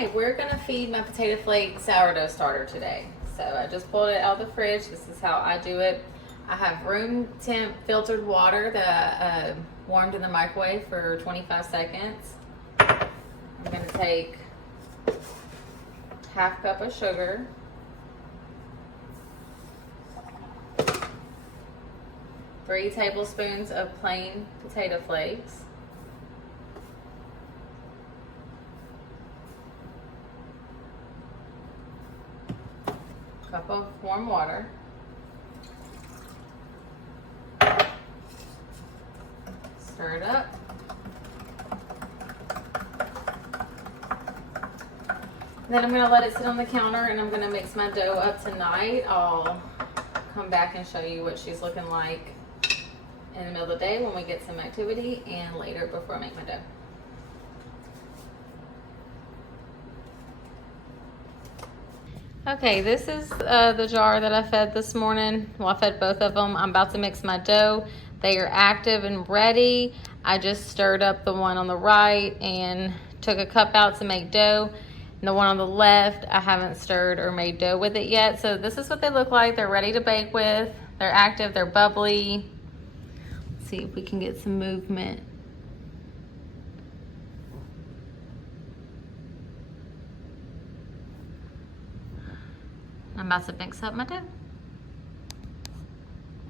Alright, we're gonna feed my potato flake sourdough starter today. So I just pulled it out of the fridge. This is how I do it. I have room temp filtered water that I warmed in the microwave for 25 seconds. I'm gonna take half cup of sugar, 3 tablespoons of plain potato flakes, cup of warm water, stir it up. Then I'm going to let it sit on the counter and I'm going to mix my dough up tonight. I'll come back and show you what she's looking like in the middle of the day when we get some activity and later before I make my dough. Okay, this is the jar that I fed this morning. Well, I fed both of them. I'm about to mix my dough. They are active and ready. I just stirred up the one on the right and took a cup out to make dough. And the one on the left, I haven't stirred or made dough with it yet. So this is what they look like. They're ready to bake with. They're active, they're bubbly. Let's see if we can get some movement. I'm about to mix up my dough.